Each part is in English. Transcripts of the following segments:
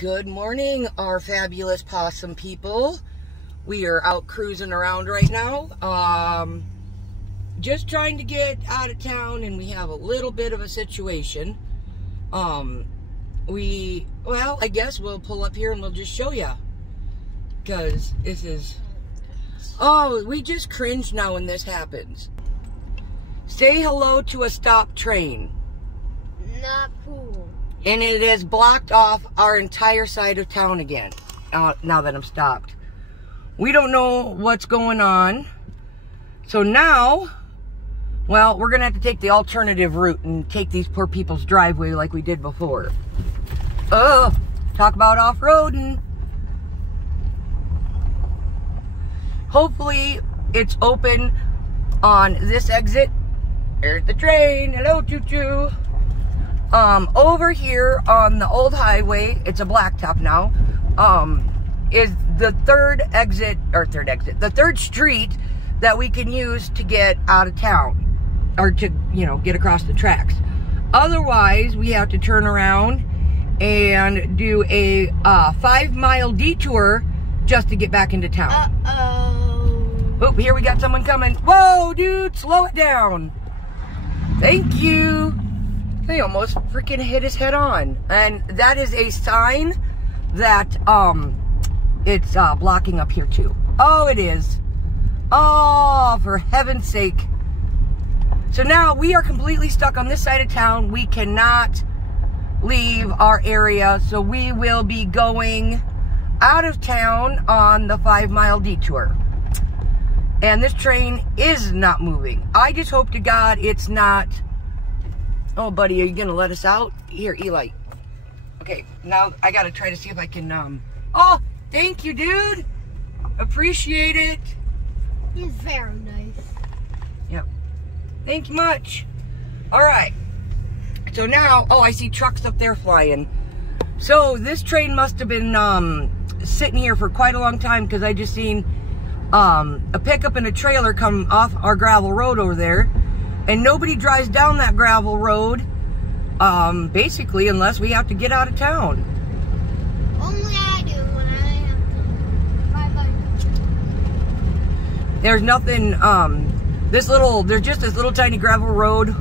Good morning, our fabulous possum people. We are out cruising around right now. Just trying to get out of town, and we have a little bit of a situation. Well, I guess we'll pull up here and we'll just show you. Because this is... Oh, we just cringe now when this happens. Say hello to a stopped train. Not cool. And it has blocked off our entire side of town again, now that I'm stopped. We don't know what's going on. So now, well, we're going to have to take the alternative route and take these poor people's driveway like we did before. Oh, talk about off-roading. Hopefully, it's open on this exit. There's the train. Hello, choo-choo. Over here on the old highway, it's a blacktop now, is the third street that we can use to get out of town, or to, get across the tracks. Otherwise, we have to turn around and do a 5-mile detour just to get back into town. Oh, here we got someone coming. Whoa, dude, slow it down. Thank you. They almost freaking hit his head on. And that is a sign that it's blocking up here too. Oh, it is. Oh, for heaven's sake. So now we are completely stuck on this side of town. We cannot leave our area. So we will be going out of town on the 5-mile detour. And this train is not moving. I just hope to God it's not... Oh, buddy, are you going to let us out? Here, Eli. Okay, now I got to try to see if I can, Oh, thank you, dude. Appreciate it. He's very nice. Yep. Thank you much. All right. So now, oh, I see trucks up there flying. So this train must have been, sitting here for quite a long time, because I just seen, a pickup and a trailer come off our gravel road over there. And nobody drives down that gravel road, basically, unless we have to get out of town. Only I do when I have to ride by. There's nothing, there's just this little tiny gravel road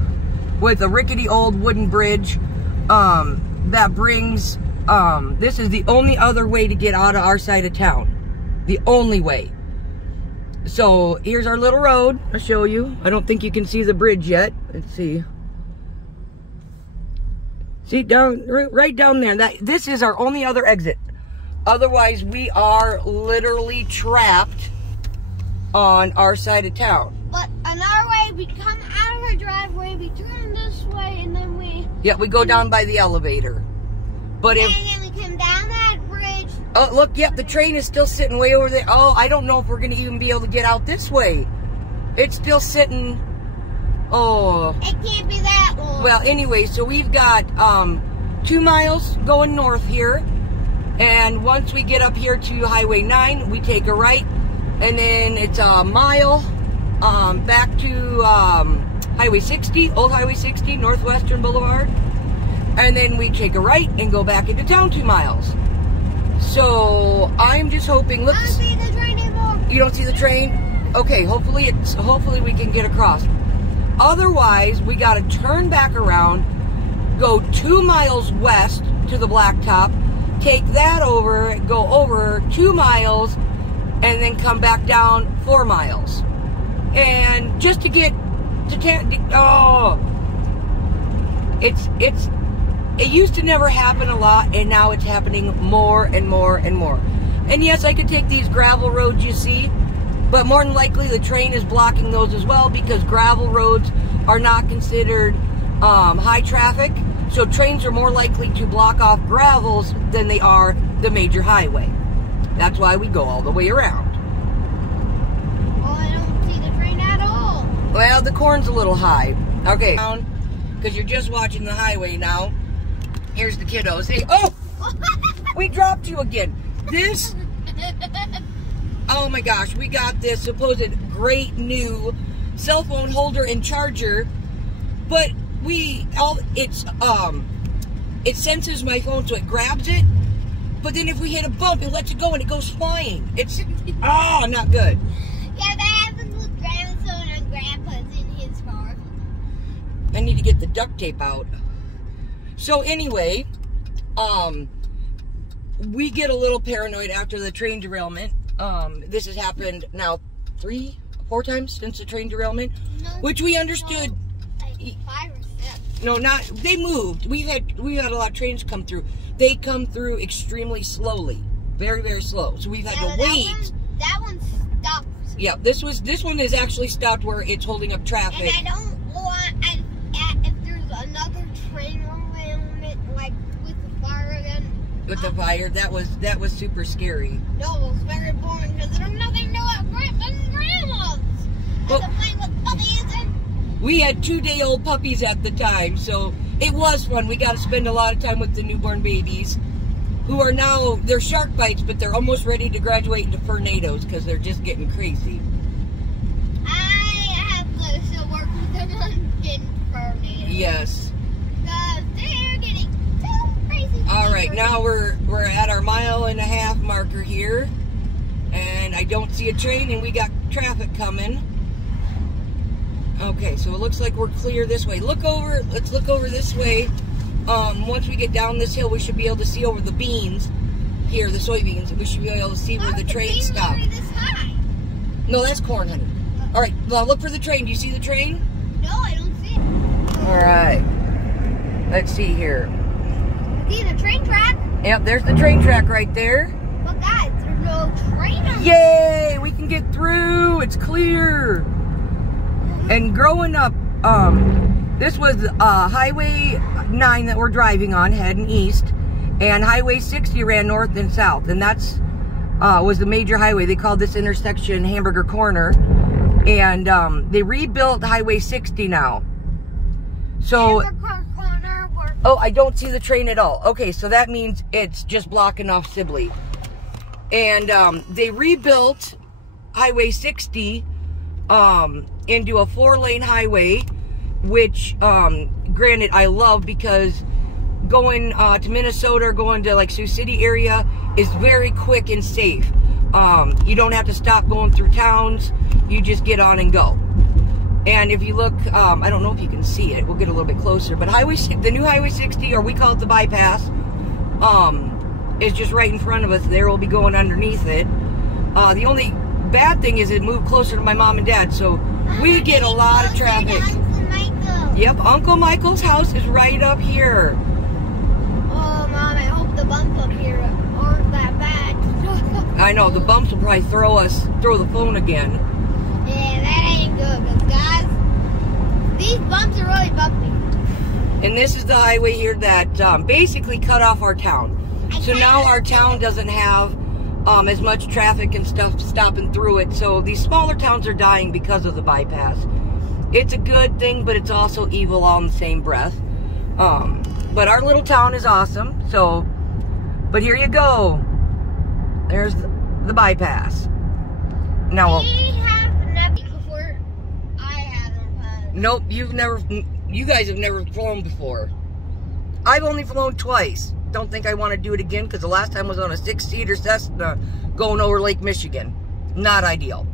with a rickety old wooden bridge, that brings, this is the only other way to get out of our side of town. The only way. So, here's our little road. I'll show you. I don't think you can see the bridge yet. Let's see. See, right down there. This is our only other exit. Otherwise, we are literally trapped on our side of town. But on our way, we come out of our driveway, we turn this way, and then we... Yeah, we go down by the elevator. But and then we come down that bridge. Oh, look, yep, the train is still sitting way over there. Oh, I don't know if we're going to even be able to get out this way. It's still sitting... Oh. It can't be that long. Well, anyway, so we've got 2 miles going north here. And once we get up here to Highway 9, we take a right. And then it's a mile back to Highway 60, Old Highway 60, Northwestern Boulevard. And then we take a right and go back into town 2 miles. So I'm just hoping. Look, I don't see the train anymore. You don't see the train? Okay, hopefully we can get across. Otherwise, we got to turn back around, go 2 miles west to the blacktop, take that over, go over 2 miles, and then come back down 4 miles. And just to get to it used to never happen a lot, and now it's happening more and more and more. And yes, I could take these gravel roads you see, but more than likely the train is blocking those as well, because gravel roads are not considered high traffic. So trains are more likely to block off gravels than they are the major highway. That's why we go all the way around. Well, I don't see the train at all. Well, the corn's a little high. Okay, because you're just watching the highway now. Here's the kiddos. Hey, oh! We dropped you again. This... Oh my gosh, we got this supposed great new cell phone holder and charger, but it senses my phone, so it grabs it but then if we hit a bump, it lets it go and it goes flying. It's, not good. Yeah, that happens with Grandson and Grandpa's in his car. I need to get the duct tape out. So anyway, we get a little paranoid after the train derailment. This has happened now 3-4 times since the train derailment, No, which we understood. like 5 or 7. No, not, they moved. We had a lot of trains come through. They come through extremely slowly, very, very slow. So we've had to wait. That one stopped. Yeah, this one is actually stopped where it's holding up traffic. And I don't want, if there's another train around it, like with the fire again. With the fire, that was super scary. No, it was very boring because there's nothing to it. Grandpa's and Grandma's. Well, And playing with puppies and we had 2-day-old puppies at the time, so it was fun. We got to spend a lot of time with the newborn babies, who are now, they're shark bites, but they're almost ready to graduate into tornadoes because they're just getting crazy. I have to still work with them on getting tornadoes. Yes. Because they're getting too crazy. All right, now we're at our 1.5 mile marker here, and I don't see a train, and we got traffic coming. Okay, so it looks like we're clear this way. Let's look over this way. Once we get down this hill, we should be able to see over the beans here, the soybeans. We should be able to see where the train stopped. No, that's corn, honey. All right, well, look for the train. Do you see the train? No, I don't see it. All right. Let's see here. See the train track? Yep, there's the train track right there. But guys, there's no train on Yay! We can get through. It's clear. And growing up, this was Highway 9 that we're driving on, heading east, and Highway 60 ran north and south, and that's was the major highway. They called this intersection Hamburger Corner, and they rebuilt Highway 60 now. So, oh, I don't see the train at all. Okay, so that means it's just blocking off Sibley. And they rebuilt Highway 60 into a 4-lane highway, which granted I love, because going to Minnesota or going to like Sioux City area is very quick and safe. You don't have to stop going through towns. You just get on and go. And if you look, I don't know if you can see it. We'll get a little bit closer. But the new Highway 60, or we call it the bypass, is just right in front of us. There, we'll be going underneath it. The only bad thing is it moved closer to my mom and dad, so we get a lot of traffic. Yep, Uncle Michael's house is right up here. Oh, Mom, I hope the bumps up here aren't that bad. I know, the bumps will probably throw the phone again. Yeah, that ain't good, because guys, these bumps are really bumpy. And this is the highway here that basically cut off our town. So now our town doesn't have as much traffic and stuff stopping through it. So these smaller towns are dying because of the bypass. It's a good thing, but it's also evil all in the same breath. But our little town is awesome. So, but here you go. There's the bypass. Now, We have never before. I haven't had. nope, you guys have never flown before. I've only flown twice. Don't think I want to do it again, because the last time was on a 6-seater Cessna going over Lake Michigan. Not ideal.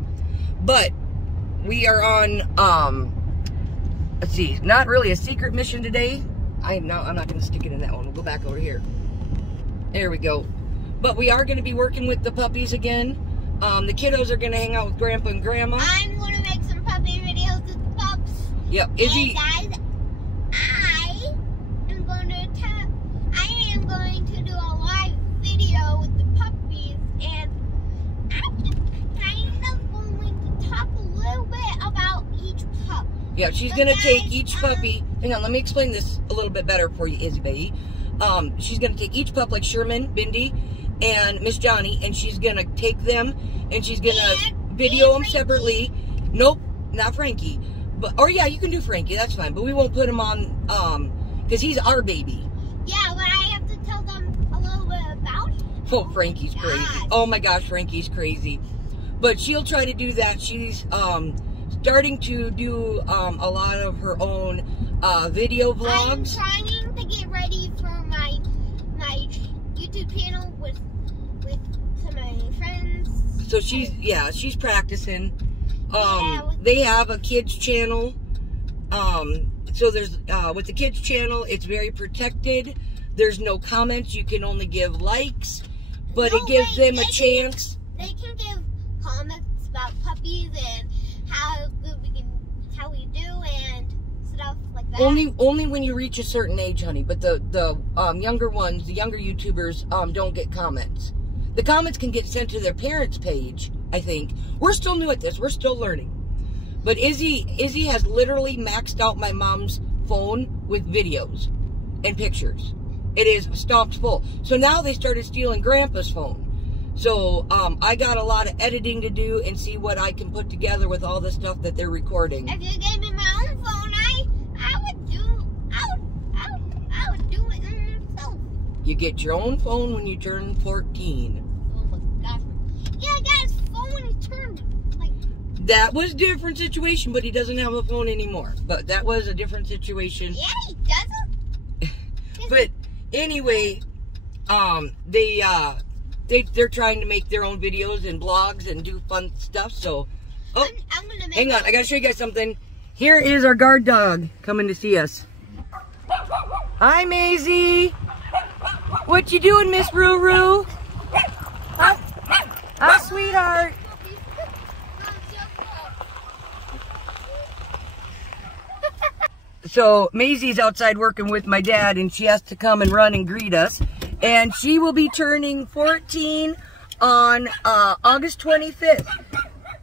But we are on, let's see, not really a secret mission today. I'm not going to stick it in that one. We'll go back over here. There we go. But we are going to be working with the puppies again. The kiddos are going to hang out with Grandpa and Grandma. I'm going to make some puppy videos with the pups. Yep. Izzy. And guys, I am going to do a live video with the puppies, and I'm kind of going to talk a little bit about each pup. Yeah, she's going to take each puppy. Hang on, let me explain this a little bit better for you, Izzy baby. She's going to take each pup, like Sherman, Bindi, and Miss Johnny, and she's going to take them, and she's going to video them separately. Nope, not Frankie. Or yeah, you can do Frankie, that's fine. But we won't put him on, because he's our baby. Yeah, but I have to tell them a little bit about him. Oh, Frankie's crazy. Oh my gosh, Frankie's crazy. But she'll try to do that. She's starting to do a lot of her own video vlogs. I'm trying to get ready for my YouTube YouTube channel with some of my friends. So she's practicing. Yeah, they have a kids channel. So there's with the kids channel, it's very protected. There's no comments. You can only give likes, but it gives them a chance. They can give comments about puppies and how we do and stuff like that. Only when you reach a certain age, honey. But the younger ones, the younger YouTubers, don't get comments. The comments can get sent to their parents' page, I think. We're still new at this. We're still learning. But Izzy has literally maxed out my mom's phone with videos and pictures. It is stomped full. So now they started stealing Grandpa's phone. So I got a lot of editing to do and see what I can put together with all the stuff that they're recording. If you gave me my own phone, I would do it myself. You get your own phone when you turn 14. Oh my gosh. Yeah, I got his phone when he turned. That was a different situation, but he doesn't have a phone anymore. But that was a different situation. Yeah, he doesn't. But anyway, they're trying to make their own videos and blogs and do fun stuff. So, I'm gonna make hang on, I gotta show you guys something. Here is our guard dog coming to see us. Hi, Maisie. What you doing, Miss Ruru? Hi, sweetheart. So Maisie's outside working with my dad, and she has to come and run and greet us. And she will be turning 14 on August 25th.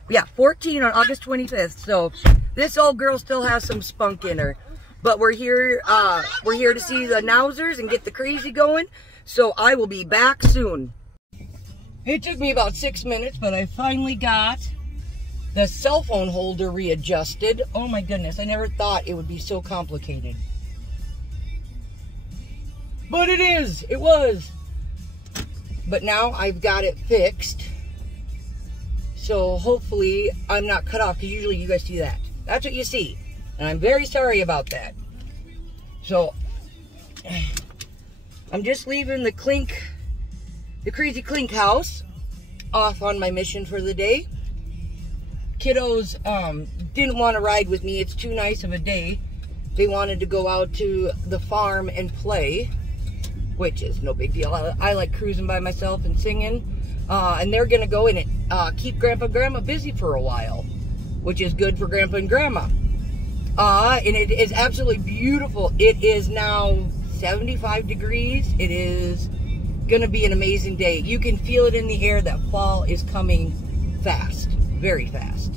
Yeah, 14 on August 25th. So this old girl still has some spunk in her. But we're here to see the Nausers and get the crazy going. So I will be back soon. It took me about 6 minutes, but I finally got the cell phone holder readjusted. Oh my goodness, I never thought it would be so complicated. But it was. But now I've got it fixed. So hopefully I'm not cut off, because usually you guys see that. That's what you see. And I'm very sorry about that. So I'm just leaving the Crazy Clink house off on my mission for the day. Kiddos didn't want to ride with me. It's too nice of a day. They wanted to go out to the farm and play, which is no big deal. I like cruising by myself and singing. And they're going to go and keep Grandpa and Grandma busy for a while, which is good for Grandpa and Grandma. And it is absolutely beautiful. It is now 75 degrees. It is going to be an amazing day. You can feel it in the air that fall is coming fast, very fast.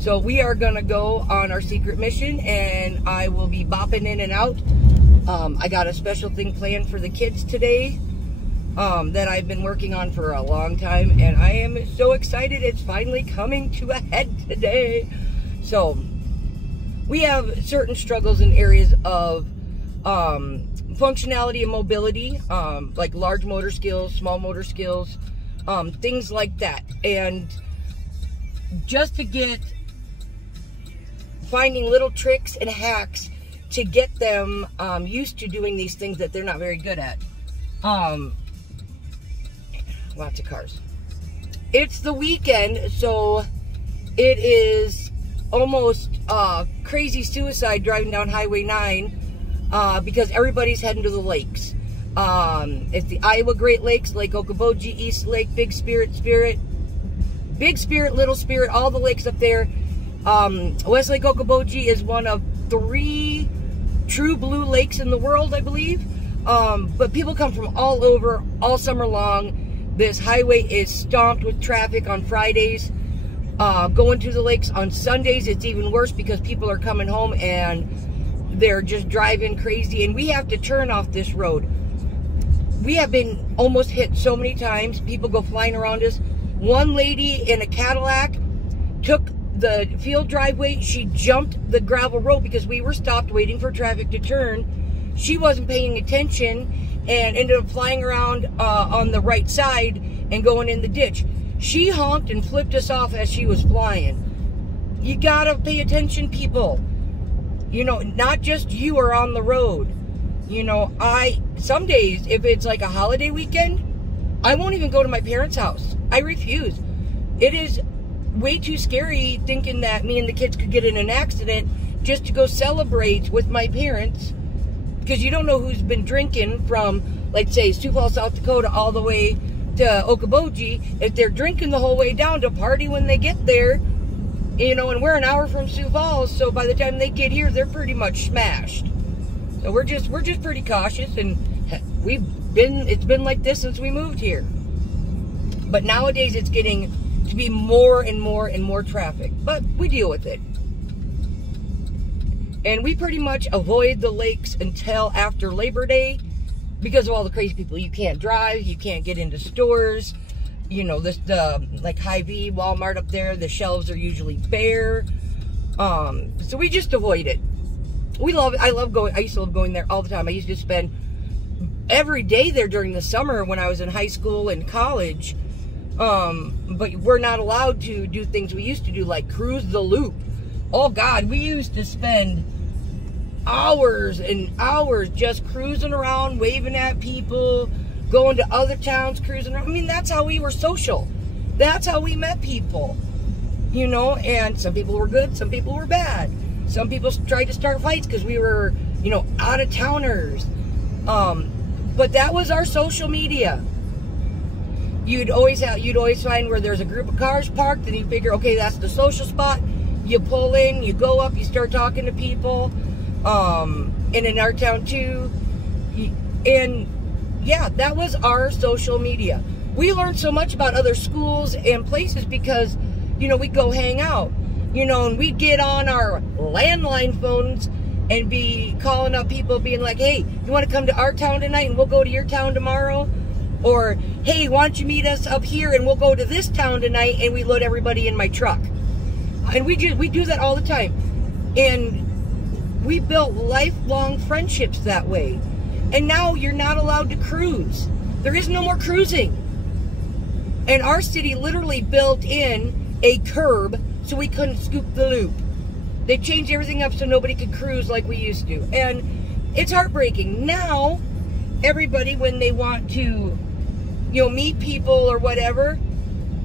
So we are going to go on our secret mission, and I will be bopping in and out. I got a special thing planned for the kids today that I've been working on for a long time, and I am so excited it's finally coming to a head today. So we have certain struggles in areas of functionality and mobility, like large motor skills, small motor skills, things like that. And just to get finding little tricks and hacks to get them used to doing these things that they're not very good at. Lots of cars. It's the weekend, so it is almost crazy suicide driving down Highway 9 because everybody's heading to the lakes. It's the Iowa Great Lakes, Lake Okoboji, East Lake, Big Spirit, Little Spirit, all the lakes up there. West Lake Okoboji is one of 3 true blue lakes in the world, I believe. But people come from all over, all summer long. This highway is stomped with traffic on Fridays. Going to the lakes on Sundays, it's even worse because people are coming home and they're just driving crazy. And we have to turn off this road. We have been almost hit so many times. People go flying around us. One lady in a Cadillac took the field driveway. She jumped the gravel road because we were stopped waiting for traffic to turn. She wasn't paying attention and ended up flying around on the right side and going in the ditch. She honked and flipped us off as she was flying. You gotta pay attention, people. You know, not just you are on the road. You know, some days, if it's like a holiday weekend, I won't even go to my parents' house. I refuse. It is way too scary thinking that me and the kids could get in an accident just to go celebrate with my parents, because you don't know who's been drinking from, let's say, Sioux Falls, South Dakota, all the way to Okoboji. If they're drinking the whole way down to party when they get there, you know, and we're an hour from Sioux Falls, so by the time they get here, they're pretty much smashed. So we're just pretty cautious, and it's been like this since we moved here. But nowadays it's getting to be more and more and more traffic, but we deal with it. And we pretty much avoid the lakes until after Labor Day because of all the crazy people. You can't drive, you can't get into stores. You know, like Hy-Vee, Walmart up there, the shelves are usually bare. So we just avoid it. We love it. I used to love going there all the time. I used to spend every day there during the summer when I was in high school and college. But we're not allowed to do things we used to do, like cruise the loop. Oh God, we used to spend hours and hours just cruising around, waving at people, going to other towns, cruising around. I mean, that's how we were social. That's how we met people, you know, and some people were good, some people were bad. Some people tried to start fights because we were, you know, out-of-towners. But that was our social media. You'd always find where there's a group of cars parked, and you figure, okay, that's the social spot. You pull in, you go up, you start talking to people. And in our town too. And yeah, that was our social media. We learned so much about other schools and places because, you know, we'd go hang out, you know, and we'd get on our landline phones and be calling up people being like, hey, you want to come to our town tonight and we'll go to your town tomorrow? Or, hey, why don't you meet us up here and we'll go to this town tonight, and we load everybody in my truck. And we do that all the time. And we built lifelong friendships that way. And now you're not allowed to cruise. There is no more cruising. And our city literally built in a curb so we couldn't scoop the loop. They changed everything up so nobody could cruise like we used to. And it's heartbreaking. Now, everybody, when they want to, you know, meet people or whatever,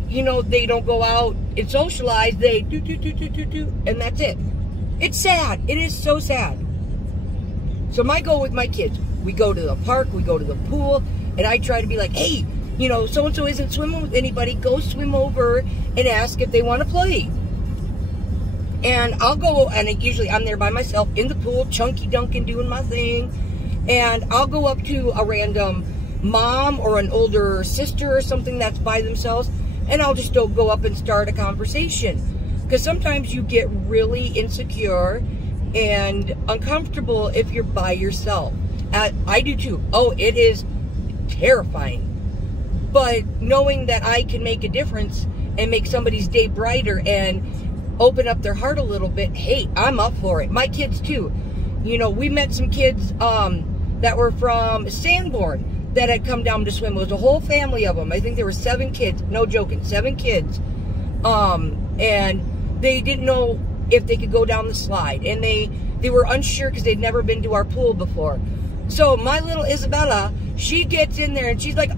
you know, they don't go out and socialize. They do, and that's it. It's sad. It is so sad. So my goal with my kids, we go to the park, we go to the pool, and I try to be like, hey, you know, so-and-so isn't swimming with anybody, go swim over and ask if they want to play. And I'll go, and usually I'm there by myself in the pool, chunky dunking, doing my thing. And I'll go up to a random mom or an older sister or something that's by themselves, and I'll just go up and start a conversation. Because sometimes you get really insecure and uncomfortable if you're by yourself. I do too. Oh, it is terrifying. But knowing that I can make a difference and make somebody's day brighter and open up their heart a little bit, hey, I'm up for it. My kids too. You know, we met some kids that were from Sanborn that had come down to swim. It was a whole family of them. I think there were 7 kids. No joking, 7 kids. And they didn't know if they could go down the slide. And they were unsure because they'd never been to our pool before. So my little Isabella, she gets in there and she's like,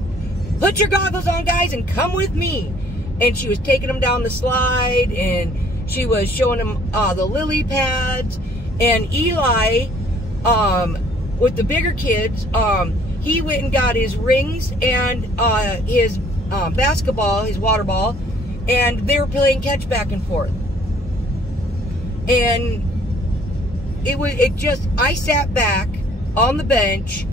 put your goggles on, guys, and come with me. And she was taking them down the slide, and she was showing them the lily pads. And Eli, with the bigger kids, he went and got his rings and his basketball, his water ball, and they were playing catch back and forth. And I sat back on the bench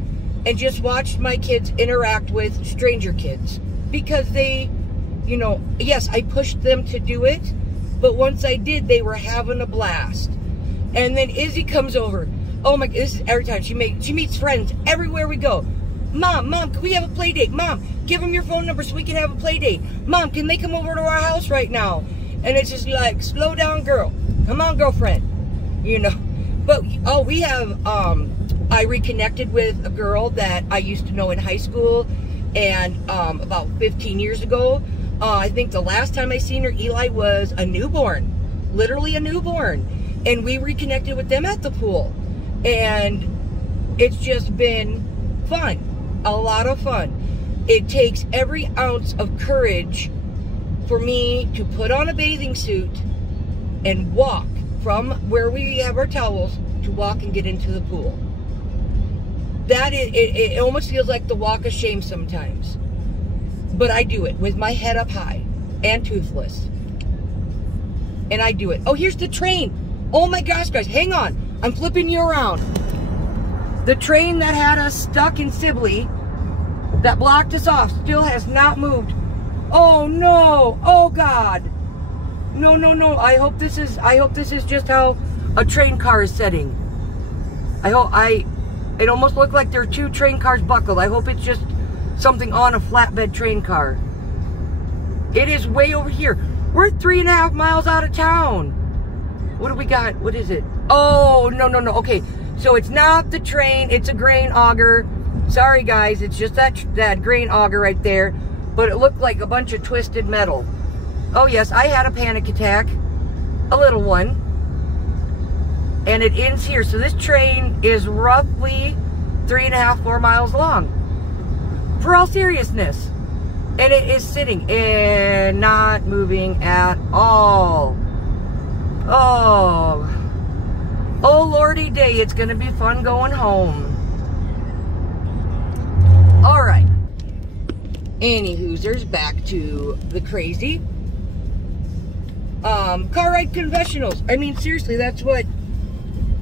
and just watched my kids interact with stranger kids, because they, you know, yes, I pushed them to do it, but once I did, they were having a blast. And then Izzy comes over. Oh my, this is every time she meets friends everywhere we go. Mom, can we have a play date? Mom, give them your phone number so we can have a play date. Mom, can they come over to our house right now? And it's just like, slow down, girl. Come on, girlfriend. You know. But, oh, we have, I reconnected with a girl that I used to know in high school, and about 15 years ago, I think the last time I seen her, Eli was a newborn. Literally a newborn. And we reconnected with them at the pool. And it's just been fun, a lot of fun. It takes every ounce of courage for me to put on a bathing suit and walk from where we have our towels to walk and get into the pool. That is, it almost feels like the walk of shame sometimes. But I do it with my head up high and toothless. And I do it. Oh, here's the train. Oh my gosh, guys, hang on. I'm flipping you around. The train that had us stuck in Sibley, that blocked us off, still has not moved. Oh no, oh God. No, no, no, I hope this is just how a train car is setting. It almost looked like there are 2 train cars buckled. I hope it's just something on a flatbed train car. It is way over here. We're 3.5 miles out of town. What do we got? What is it? Oh, no, no, no. Okay, so it's not the train. It's a grain auger. Sorry, guys. It's just that grain auger right there. But it looked like a bunch of twisted metal. Oh, yes, I had a panic attack. A little one. And it ends here. So this train is roughly 3.5, 4 miles long. For all seriousness. And it is sitting and not moving at all. Oh. Oh, lordy day. It's going to be fun going home. All right. Anywhoozers, back to the crazy. Car ride confessionals. I mean, seriously, that's what,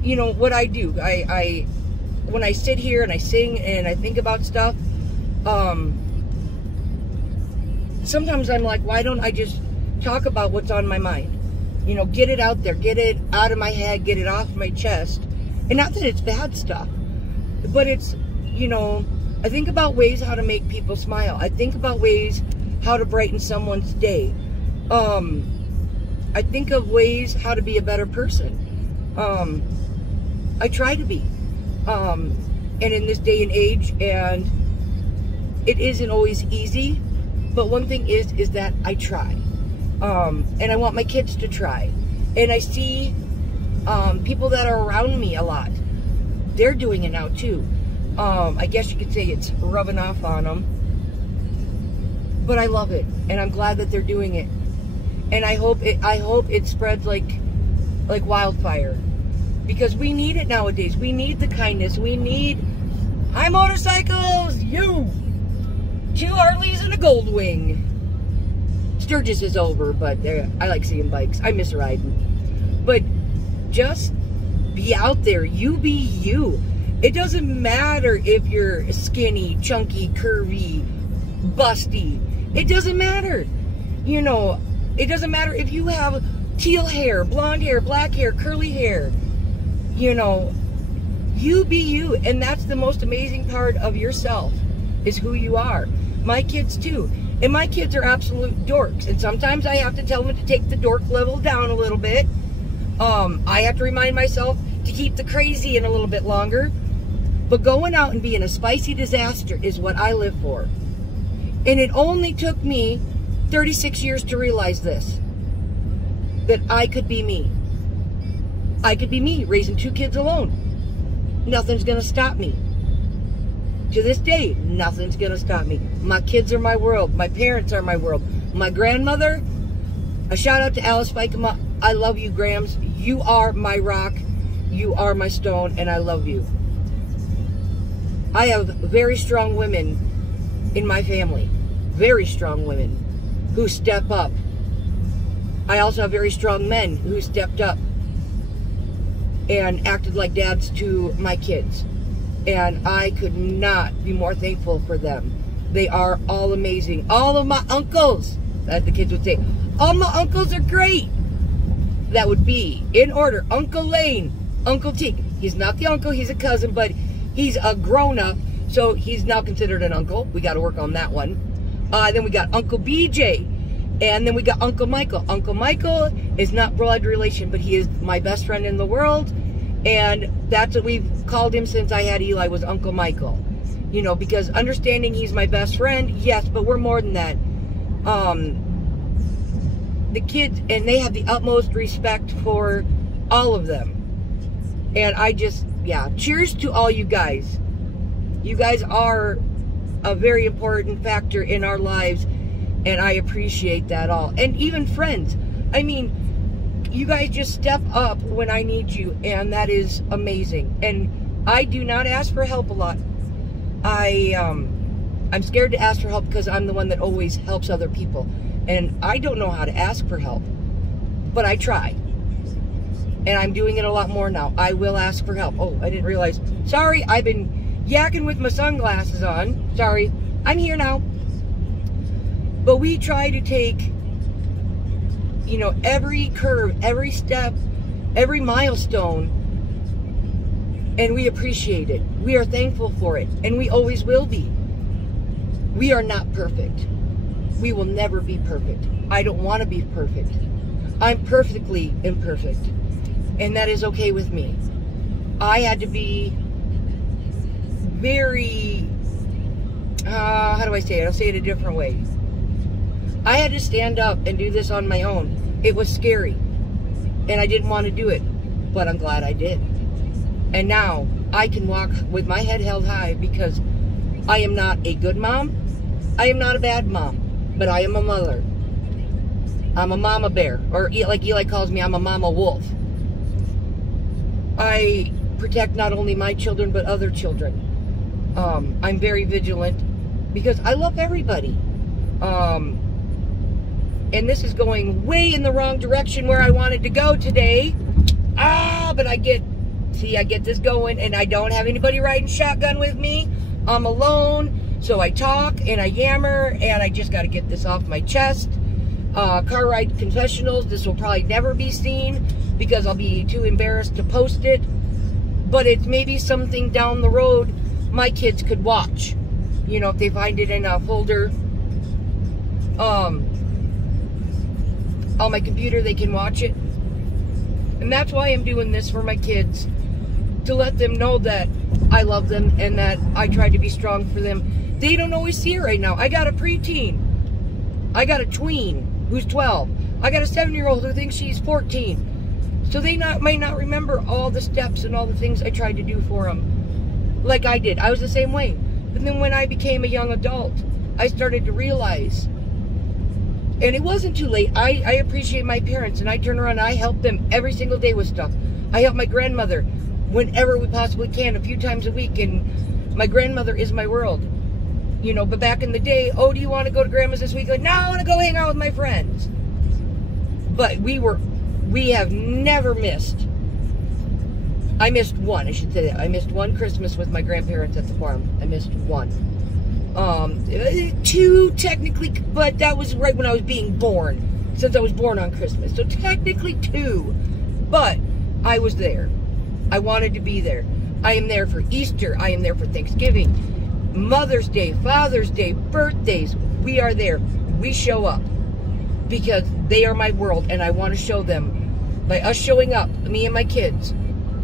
you know, what I do. When I sit here and I sing and I think about stuff, sometimes I'm like, why don't I just talk about what's on my mind? You know, get it out there, get it out of my head, get it off my chest. And not that it's bad stuff, but it's, you know, I think about ways how to make people smile. I think about ways how to brighten someone's day. I think of ways how to be a better person. I try to be. And in this day and age, and it isn't always easy, but one thing is that I try. And I want my kids to try. And I see people that are around me a lot. They're doing it now too. I guess you could say it's rubbing off on them. But I love it, and I'm glad that they're doing it. And I hope it spreads like wildfire, because we need it nowadays. We need the kindness. We need high motorcycles. 2 Harleys and a Goldwing. Sturgis is over, but I like seeing bikes. I miss riding. But just be out there. You be you. It doesn't matter if you're skinny, chunky, curvy, busty. It doesn't matter. You know, it doesn't matter if you have teal hair, blonde hair, black hair, curly hair. You know, you be you. And that's the most amazing part of yourself, is who you are. My kids too. And my kids are absolute dorks. And sometimes I have to tell them to take the dork level down a little bit. I have to remind myself to keep the crazy in a little bit longer. But going out and being a spicy disaster is what I live for. And it only took me 36 years to realize this. That I could be me. I could be me, raising 2 kids alone. Nothing's going to stop me. To this day, nothing's going to stop me. My kids are my world. My parents are my world. My grandmother, a shout out to Alice Fikema. I love you, Grams. You are my rock. You are my stone, and I love you. I have very strong women in my family. Very strong women who step up. I also have very strong men who stepped up and acted like dads to my kids. And I could not be more thankful for them. They are all amazing. All of my uncles, as the kids would say, all my uncles are great. That would be, in order, Uncle Lane, Uncle Teak. He's not the uncle, he's a cousin, but he's a grown-up, so he's now considered an uncle. We got to work on that one. Then we got Uncle BJ, and then we got Uncle Michael. Uncle Michael is not blood relation, but he is my best friend in the world, and that's what we've called him since I had Eli, was Uncle Michael. You know, because understanding he's my best friend, yes, but we're more than that. The kids, and they have the utmost respect for all of them. And I just yeah, cheers to all you guys. You guys are a very important factor in our lives, and I appreciate that all. And even friends. I mean, you guys just step up when I need you, and that is amazing. And I do not ask for help a lot. I'm scared to ask for help because I'm the one that always helps other people. And I don't know how to ask for help, but I try. And I'm doing it a lot more now. I will ask for help. Oh, I didn't realize. Sorry, I've been yakking with my sunglasses on. Sorry. I'm here now. But we try to take, you know, every curve, every step, every milestone, and we appreciate it. We are thankful for it, and we always will be. We are not perfect. We will never be perfect. I don't want to be perfect. I'm perfectly imperfect, and that is okay with me. I had to be very, how do I say it? I'll say it a different way. I had to stand up and do this on my own. It was scary, and I didn't want to do it, but I'm glad I did. And now I can walk with my head held high because I am not a good mom. I am not a bad mom, but I am a mother. I'm a mama bear, or like Eli calls me, I'm a mama wolf. I protect not only my children, but other children. I'm very vigilant because I love everybody. And this is going way in the wrong direction where I wanted to go today. But I get this going, and I don't have anybody riding shotgun with me. I'm alone, so I talk and I yammer, and I just got to get this off my chest. Car ride confessionals, this will probably never be seen because I'll be too embarrassed to post it. But it's maybe something down the road my kids could watch. You know, if they find it in a folder on my computer, they can watch it. And that's why I'm doing this for my kids, to let them know that I love them and that I try to be strong for them. They don't always see it right now. I got a preteen. I got a tween who's 12. I got a 7-year-old who thinks she's 14. So they might not remember all the steps and all the things I tried to do for them like I did. I was the same way. But then when I became a young adult, I started to realize, and it wasn't too late. I appreciate my parents, and I turn around and I help them every single day with stuff. I help my grandmother whenever we possibly can, a few times a week, and my grandmother is my world. You know, but back in the day, oh, do you want to go to grandma's this week? Like, no, I want to go hang out with my friends. But we have never missed. I missed one, I should say that. I missed one Christmas with my grandparents at the farm. I missed one. 2 technically, but that was right when I was being born, since I was born on Christmas. So technically 2, but I was there. I wanted to be there. I am there for Easter. I am there for Thanksgiving, Mother's Day, Father's Day, birthdays. We are there. We show up because they are my world, and I want to show them, by us showing up, me and my kids,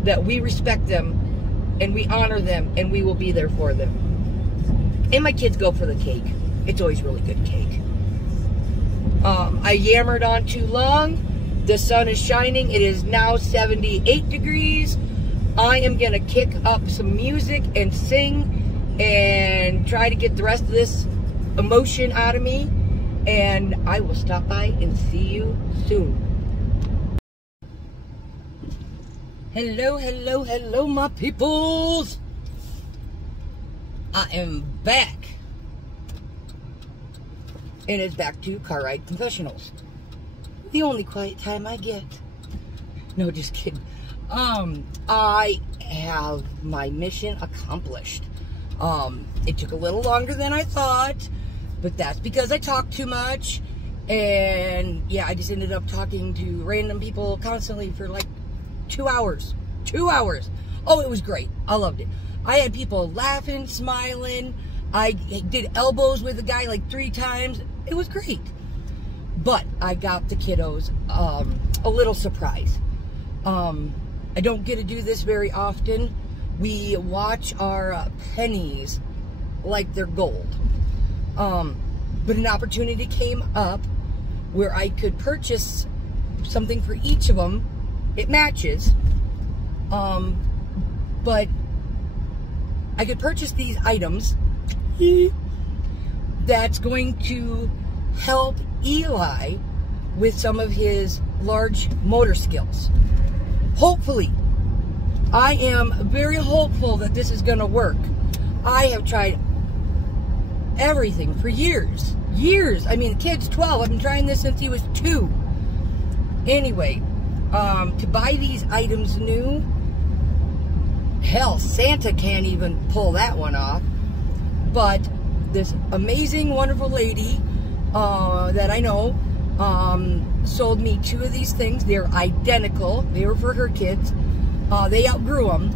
that we respect them and we honor them, and we will be there for them. And my kids go for the cake. It's always really good cake. I yammered on too long. The sun is shining. It is now 78 degrees. I am going to kick up some music and sing and try to get the rest of this emotion out of me. And I will stop by and see you soon. Hello, hello, hello, my peoples. I am back. And it's back to Car Ride Confessionals. The only quiet time I get. No, just kidding. I have my mission accomplished. It took a little longer than I thought, but that's because I talked too much. And yeah, I just ended up talking to random people constantly for like 2 hours. 2 hours. Oh, it was great. I loved it. I had people laughing, smiling. I did elbows with a guy like 3 times. It was great. But I got the kiddos a little surprise. I don't get to do this very often. We watch our pennies like they're gold. But an opportunity came up where I could purchase something for each of them. It matches. But I could purchase these items that's going to help Eli with some of his large motor skills. Hopefully. I am very hopeful that this is going to work. I have tried everything for years. Years. I mean, the kid's 12. I've been trying this since he was 2. Anyway, to buy these items new, hell, Santa can't even pull that one off. But this amazing, wonderful lady that I know sold me 2 of these things. They're identical. They were for her kids. They outgrew them.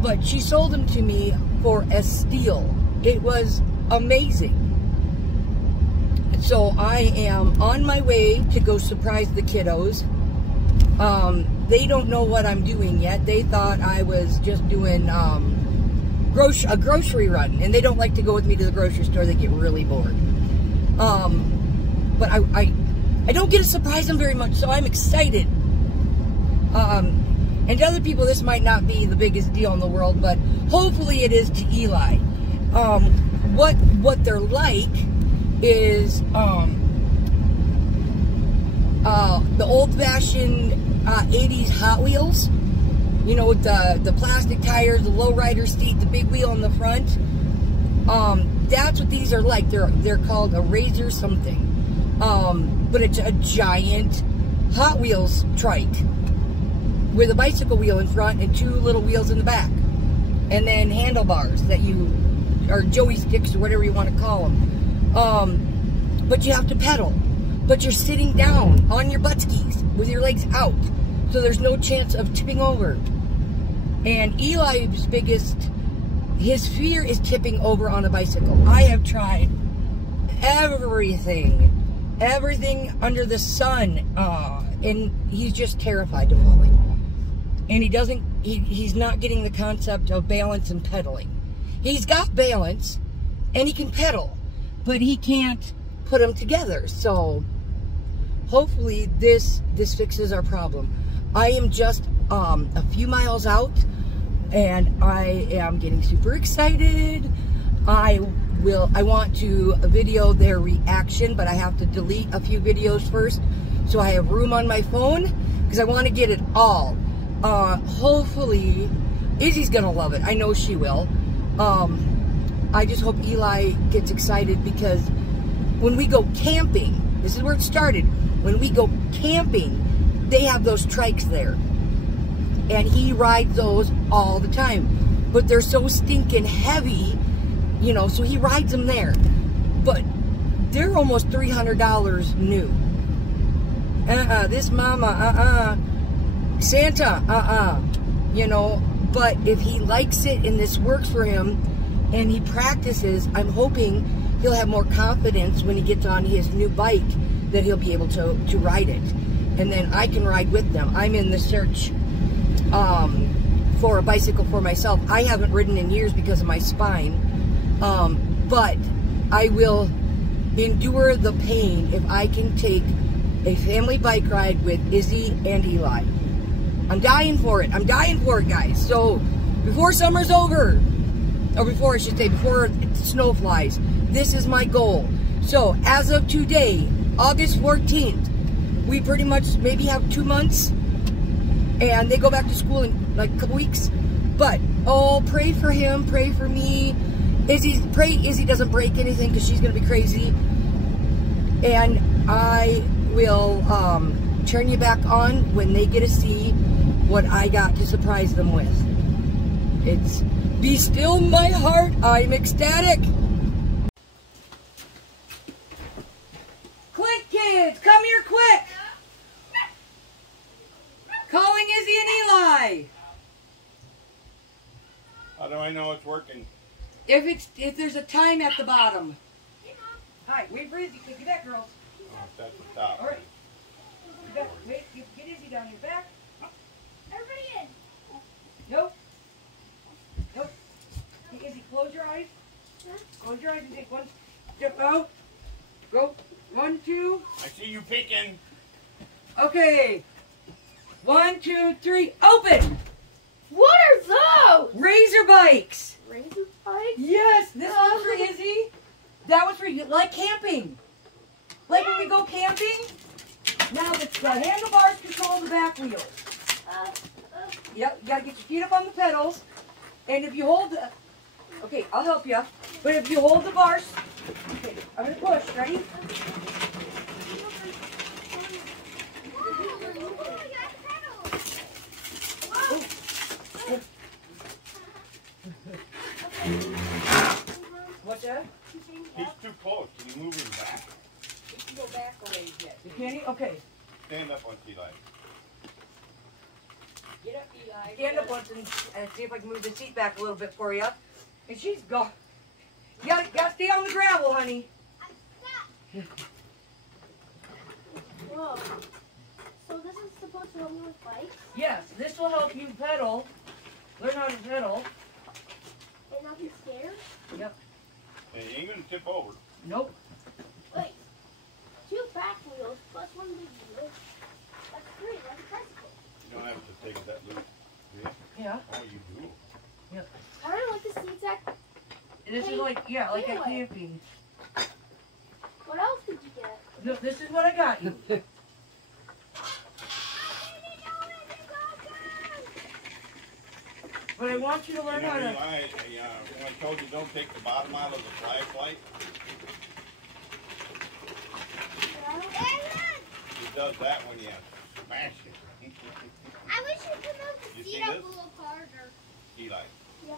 But she sold them to me for a steal. It was amazing. So I am on my way to go surprise the kiddos. They don't know what I'm doing yet. They thought I was just doing a grocery run, and they don't like to go with me to the grocery store. They get really bored. But I don't get to surprise them very much, so I'm excited. And to other people, this might not be the biggest deal in the world, but hopefully it is to Eli. What they're like is the old-fashioned 80s Hot Wheels, you know, with the plastic tires, the lowrider seat, the big wheel in the front. That's what these are like. They're called a Razor something, but it's a giant Hot Wheels trike with a bicycle wheel in front and 2 little wheels in the back, and then handlebars that or joey sticks or whatever you want to call them. But you have to pedal. But you're sitting down on your butt skis with your legs out, so there's no chance of tipping over. And Eli's his fear is tipping over on a bicycle. I have tried everything under the sun, and he's just terrified to falling. And he's not getting the concept of balance and pedaling. He's got balance, and he can pedal, but he can't put them together. So hopefully this fixes our problem. I am just a few miles out, and I am getting super excited. I want to video their reaction, but I have to delete a few videos first so I have room on my phone, because I want to get it all. Hopefully Izzy's gonna love it. I know she will. I just hope Eli gets excited, because when we go camping, this is where it started. When we go camping, they have those trikes there, and he rides those all the time. But they're so stinking heavy, you know, so he rides them there. But they're almost $300 new. This mama, Santa, you know. But if he likes it and this works for him and he practices, I'm hoping he'll have more confidence when he gets on his new bike that he'll be able to ride it. And then I can ride with them. I'm in the search for a bicycle for myself. I haven't ridden in years because of my spine, but I will endure the pain if I can take a family bike ride with Izzy and Eli. I'm dying for it. I'm dying for it, guys. So before summer's over, or before I should say, before the snow flies, this is my goal. So as of today, August 14th, we pretty much maybe have 2 months, and they go back to school in like a couple weeks. But oh, pray for him, pray for me. Pray Izzy doesn't break anything, because she's gonna be crazy. And I will turn you back on when they get to see what I got to surprise them with. It's be still my heart, I'm ecstatic. Quick, kids, come here quick. Calling Izzy and Eli. How do I know it's working? If there's a time at the bottom. Hi, wait for Izzy. Get that, girls. Oh, that's the top. All right. Wait, get Izzy down your back. Everybody in. Nope. Nope. Hey, Izzy, close your eyes. Close your eyes and take one step out. Go. 1, 2. I see you peeking. Okay. 1, 2, 3. Open. What are those? Razor bikes. Razor bikes? Yes, this one's for Izzy. That one's for you. Like camping. Like when we go camping. Now the handlebars control the back wheels. Yep, you gotta get your feet up on the pedals. And if you hold the, okay, I'll help you. But if you hold the bars, okay, I'm gonna push, ready? What's that? He's too close. Can you move him back? You can go back a ways yet. Can you? Okay. Stand up on Eli. Get up, Eli. Stand up once and see if I can move the seat back a little bit for you. And she's gone. You gotta stay on the gravel, honey. Whoa. So this is supposed to help me with bikes? Yes, this will help you pedal. Learn how to pedal. And not be scared? Yep. And he ain't gonna tip over. Nope. Wait. 2 back wheels plus 1 big wheel. That's 3. That's a tricycle. You don't have to take that loop. Yeah? Yeah. Oh, you do? Yep. I don't like the seats at. This is like, yeah, like at camping. What else did you get? No, this is what I got you. But I want you to learn how to. Eli, when I told you don't take the bottom out of the flashlight, he does that when you smash it. I wish you could move You the see seat up this? a little harder. Eli, Yeah.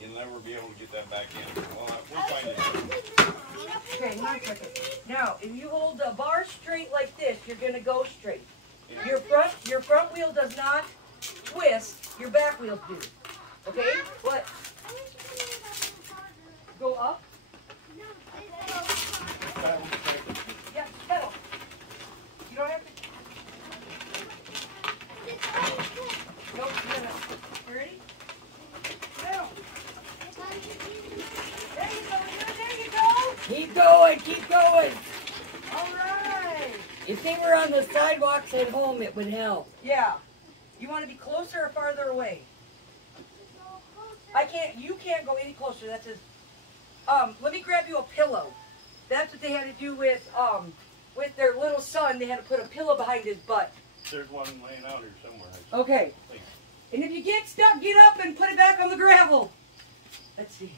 you'll never be able to get that back in. Well, we'll find it. Okay, 1 second. Now, if you hold the bar straight like this, you're gonna go straight. Your front wheel does not twist. Your back wheels do. Okay? What? Go up. Yeah, pedal. You don't have to. Nope, no. You ready? Pedal. There you go. There you go. Keep going, keep going. All right. If they were on the sidewalks at home, it would help. Yeah. You want to be closer or farther away? You can't go any closer. That's his. Let me grab you a pillow. That's what they had to do with their little son. They had to put a pillow behind his butt. There's one laying out here somewhere. Okay. And if you get stuck, get up and put it back on the gravel. Let's see.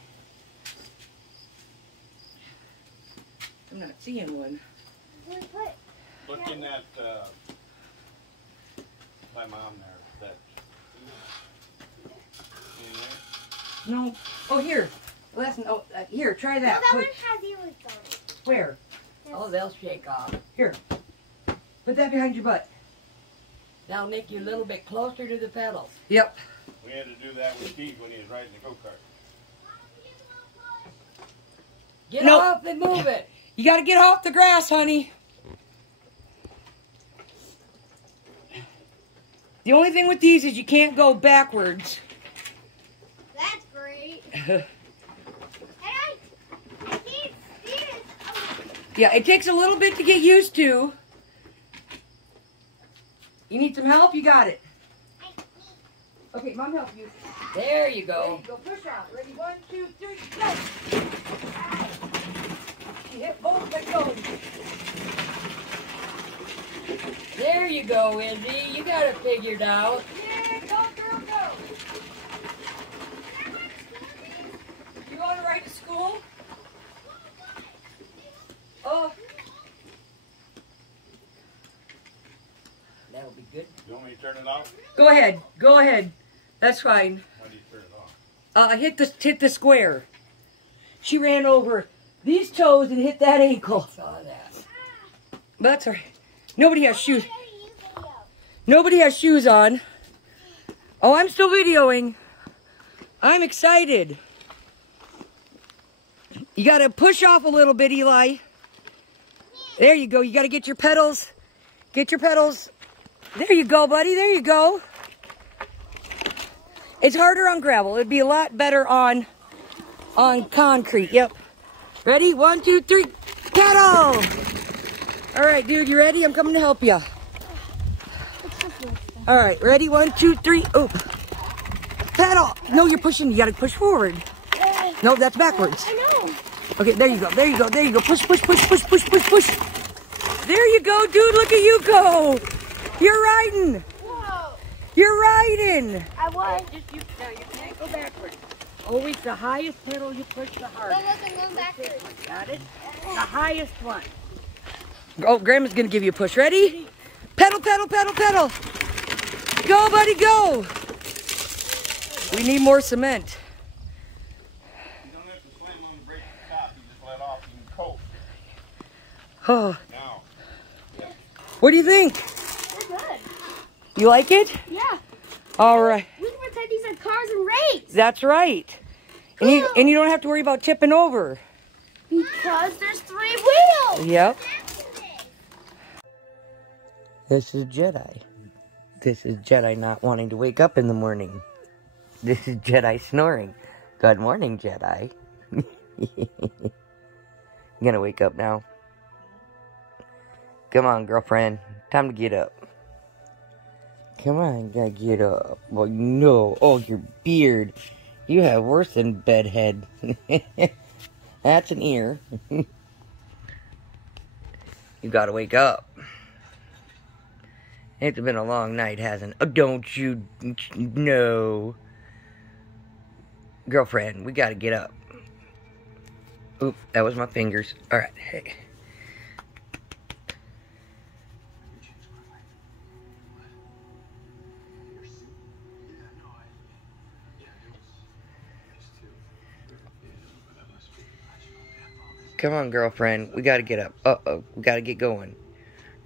I'm not seeing one. Look in that, my mom there. That. In there. No. Oh, here. Here, try No, that. that one Put- has earrings on it. Where? Oh, they'll shake off. Here. Put that behind your butt. That'll make you a little bit closer to the pedals. Yep. We had to do that with Steve when he was riding the go-kart. Get Nope. off and move it. You got to get off the grass, honey. The only thing with these is you can't go backwards. That's great. And I can't see it. Yeah, it takes a little bit to get used to. You need some help? You got it. Okay, Mom, help you. There you There you go. go. Push out. Ready? 1, 2, 3, go. You hit both my toes. There you go, Izzy. You got it figured out. Yeah, go, girl, go. You going to ride to school? Oh, That'll be good. You want me to turn it off? go ahead. Go ahead. That's fine. How do you turn it off? Hit the square. She ran over these toes and hit that ankle. Saw that. That's all right. Nobody has shoes. Nobody has shoes on. Oh, I'm still videoing. I'm excited. You got to push off a little bit, Eli. There you go. You got to get your pedals. Get your pedals. There you go, buddy. There you go. It's harder on gravel. It'd be a lot better on concrete. Yep. Ready? 1, 2, 3. Pedal! All right, dude. You ready? I'm coming to help you. It's just like that. All right, ready? 1, 2, 3. Oh, pedal. No, you're pushing. You gotta push forward. No, that's backwards. I know. Okay, there you go. There you go. There you go. Push, push, push, push, push, push, push. There you go, dude. Look at you go. You're riding. Whoa. You're riding. I was. You can't go backwards. Always the highest pedal you push the But hardest. look, I'm going backwards. Got it? The highest one. Oh, Grandma's gonna give you a push. Ready? Pedal, pedal, pedal, pedal. Go, buddy, go. We need more cement. You don't have to slam on the brake at the top. You just let off and you coast. Oh, Now. what do you think? We're good. You like it? Yeah. All right. We can pretend these are cars and race. That's right. And you don't have to worry about tipping over. Because there's 3 wheels. Yep. This is Jedi. This is Jedi not wanting to wake up in the morning. This is Jedi snoring. Good morning, Jedi. You gonna wake up now? Come on, girlfriend. Time to get up. Come on, gotta get up. Well, no. Oh, your beard. You have worse than bedhead. That's an ear. You gotta wake up. It's been a long night, hasn't it? Oh, don't you know? Girlfriend, we gotta get up. Oop, that was my fingers. Alright, hey. Come on, girlfriend. We gotta get up. Uh-oh. We gotta get going.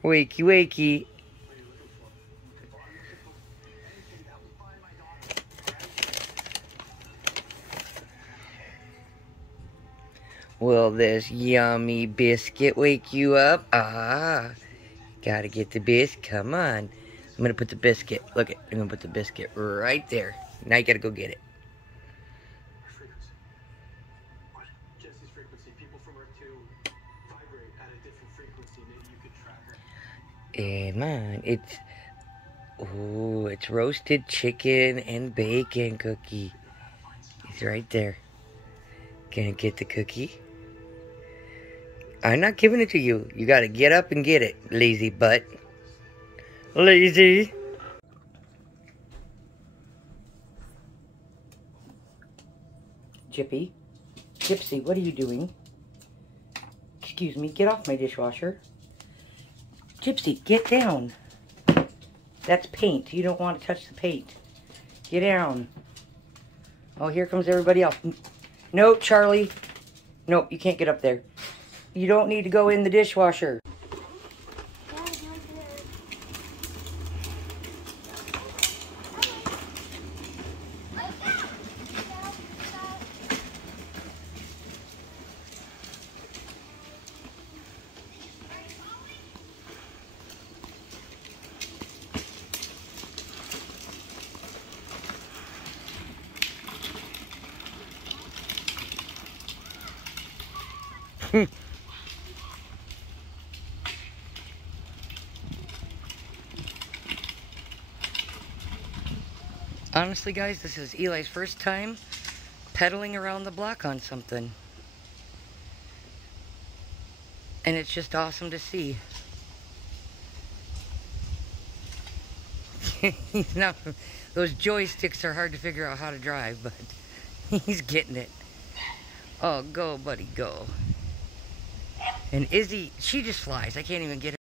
Wakey, wakey. Will this yummy biscuit wake you up? Ah. Gotta get the biscuit. Come on. I'm gonna put the biscuit. Look it. I'm gonna put the biscuit right there. Now you gotta go get it. And mine, it's roasted chicken and bacon cookie. It's right there. Gonna get the cookie. I'm not giving it to you. You gotta get up and get it, lazy butt. Lazy. Gypsy, what are you doing? Excuse me, get off my dishwasher. Gypsy, get down. That's paint. You don't want to touch the paint. Get down. Oh, here comes everybody else. No, Charlie. Nope, you can't get up there. You don't need to go in the dishwasher. Honestly, guys, this is Eli's first time pedaling around the block on something. And it's just awesome to see. Now, those joysticks are hard to figure out how to drive, but he's getting it. Oh, go, buddy, go. And Izzy, she just flies. I can't even get her.